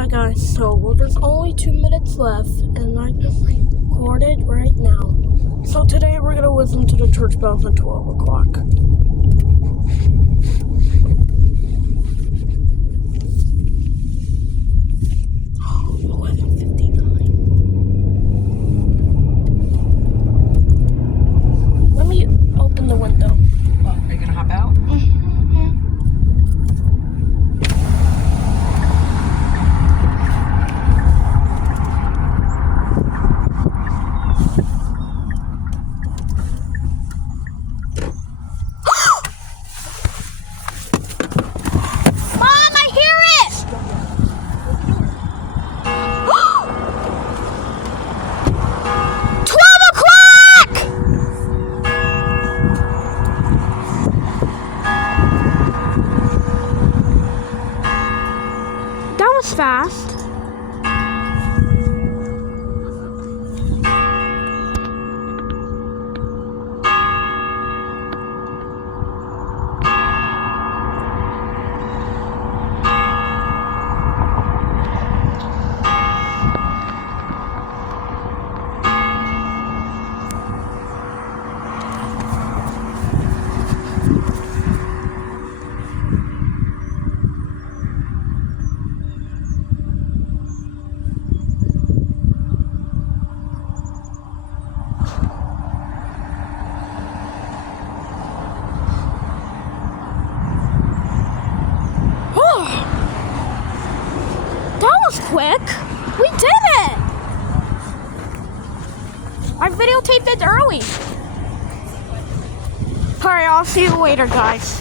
Hi guys, so there's only 2 minutes left, and I just recorded right now. So today we're gonna listen to the church bells at 12 o'clock. Oh, 11:59. Let me open the window. Are you gonna hop out? Mom, I hear it! 12 o'clock! That was fast. That was quick. We did it. I videotaped it early. Alright, I'll see you later, guys.